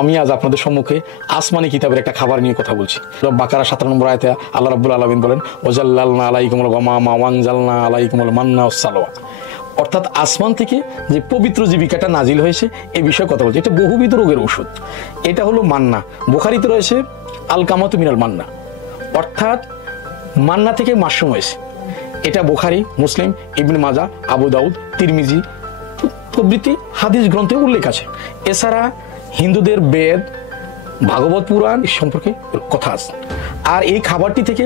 আমি আজ আপনাদের সম্মুখে আসমানি কিতাবের একটা খাবার নিয়ে কথা বলছি। বাকারা 17 নম্বর আয়াতে আল্লাহ রাব্বুল আলামিন বলেন, ওয়াজাল্লালনা আলাইকুমুল গামামা ওয়ানজালনা আলাইকুমুল মান্না ওয়াসসালওয়া। অর্থাৎ আসমান থেকে যে পবিত্র জীবিকাটা নাজিল হয়েছে এই বিষয়ে কথা বলছে। এটা বহুবিধ রোগের ওষুধ। এটা হলো মান্না। বুখারীতে রয়েছে আল কামাতু মিনাল মান্না, অর্থাৎ মান্না থেকে মাশরুম হয়েছে। এটা বুখারী, মুসলিম, ইবনে মাজা, আবু দাউদ, তিরমিজি প্রভৃতি হাদিস গ্রন্থে উল্লেখ আছে। এছাড়া হিন্দুদের বেদ, ভাগবত পুরাণ সম্পর্কে কথা আছে। আর এই খাবারটি থেকে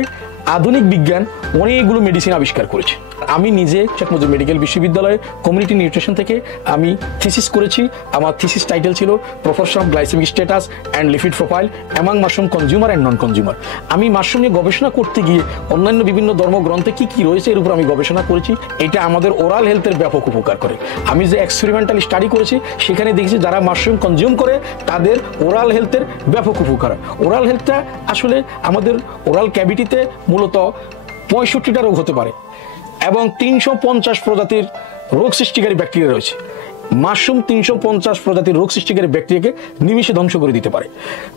আধুনিক বিজ্ঞান অনেকগুলো মেডিসিন আবিষ্কার করেছে। আমি নিজে শেখ মুজিব মেডিকেল বিশ্ববিদ্যালয়ে কমিউনিটি নিউট্রিশন থেকে আমি থিসিস করেছি। আমার থিসিস টাইটেল ছিল proportion of glycemic status and lipid profile among mushroom consumer and non consumer. আমি মাশরুম নিয়ে গবেষণা করতে গিয়ে অন্যান্য বিভিন্ন ধর্মগ্রন্থে কি কি রয়েছে এর উপর আমি গবেষণা করেছি। এটা আমাদের ওরাল হেলথের ব্যাপক উপকার করে। আমি যে এক্সপেরিমেন্টাল স্টাডি করেছি সেখানে দেখেছি যারা মাশরুম কনজিউম করে তাদের ওরাল হেলথের ব্যাপক উপকার। ওরাল হেলথটা আসলে আমাদের ওরাল ক্যাভিটিতে মূলত 65টা রোগ হতে পারে এবং 350 প্রজাতির রোগ সৃষ্টিকারী ব্যাকটেরিয়া রয়েছে। মাশরুম 350 প্রজাতির রোগ সৃষ্টিকারী ব্যাকটেরিয়াকে নিমিষে ধ্বংস করে দিতে পারে।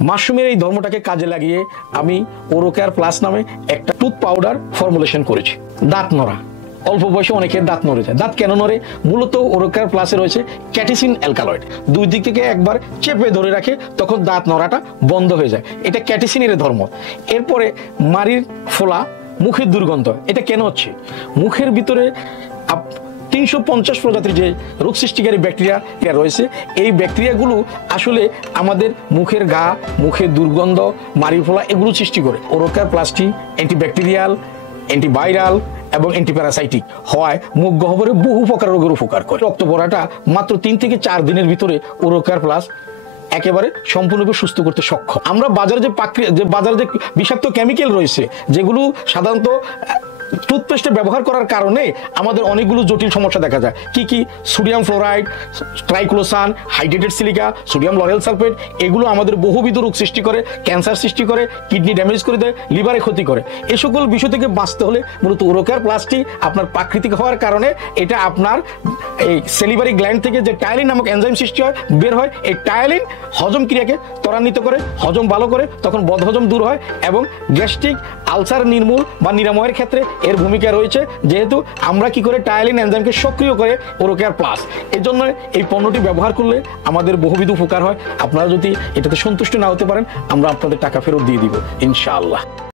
মাশরুমের এই ধর্মটাকে কাজে লাগিয়ে আমি ওরোকেয়ার প্লাস নামে একটা টুথ পাউডার ফর্মুলেশন করেছি। দাঁত নড়া, অল্প বয়সে অনেকের দাঁত নড়ে যায়। দাঁত কেন নড়ে? মূলত ওরোকেয়ার প্লাসে রয়েছে ক্যাটিসিন অ্যালকালয়েড। দুই দিক থেকে একবার চেপে ধরে রাখে, তখন দাঁত নড়াটা বন্ধ হয়ে যায়। এটা ক্যাটিসিনের ধর্ম। এরপরে মাড়ির ফোলা, মুখের দুর্গন্ধ, এটা কেন হচ্ছে? মুখের ভিতরে 350 প্রজাতির যে রোগ সৃষ্টিকারী ব্যাকটেরিয়া রয়েছে, এই ব্যাকটেরিয়াগুলো আসলে আমাদের মুখের ঘা, মুখের দুর্গন্ধ, মাড়ির ফোলা এগুলো সৃষ্টি করে। ওরোকেয়ার প্লাসটি অ্যান্টিব্যাকটেরিয়াল, অ্যান্টিভাইরাল এবং অ্যান্টিপ্যারাসাইটিক হওয়ায় মুখ গহ্বরে বহু প্রকার রোগের উপকার করে। রক্ত পড়াটা মাত্র 3 থেকে 4 দিনের ভিতরে ওরোকেয়ার প্লাস একেবারে সম্পূর্ণরূপে সুস্থ করতে সক্ষম। আমরা বাজারে যে বিষাক্ত কেমিক্যাল রয়েছে, যেগুলো সাধারণত টুথপেস্টে ব্যবহার করার কারণে আমাদের অনেকগুলো জটিল সমস্যা দেখা যায়। কি কি? Sodium fluoride, triclosan, hydrated silica, sodium lauryl sulphate, এগুলো আমাদের বহুবিধ রোগ সৃষ্টি করে, ক্যান্সার সৃষ্টি করে, কিডনি ড্যামেজ করে দেয়, লিভারে ক্ষতি করে। এই সকল বিষয় থেকে বাঁচতে হলে মূলত ওরোকেয়ার প্লাসটি আপনার প্রাকৃতিক হওয়ার কারণে এটা আপনার এই সেলিভারি গ্ল্যান্ড থেকে যে টায়ালিন নামক এনজাইম সৃষ্টি হয়, বের হয়। এই টায়ালিন হজম ক্রিয়াকে ত্বরান্বিত করে, হজম ভালো করে, তখন বদহজম দূর হয় এবং গ্যাস্ট্রিক আলসার নির্মূল বা নিরাময়ের ক্ষেত্রে এর ভূমিকা রয়েছে। যেহেতু আমরা কি করে টায়ালিন এনজাইমকে সক্রিয় করে ওরোকেয়ার প্লাস, এর জন্য এই পণ্যটি ব্যবহার করলে আমাদের বহুবিধ উপকার হয়। আপনারা যদি এটাতে সন্তুষ্ট না হতে পারেন, আমরা আপনাদের টাকা ফেরত দিয়ে দিব ইনশাআল্লাহ।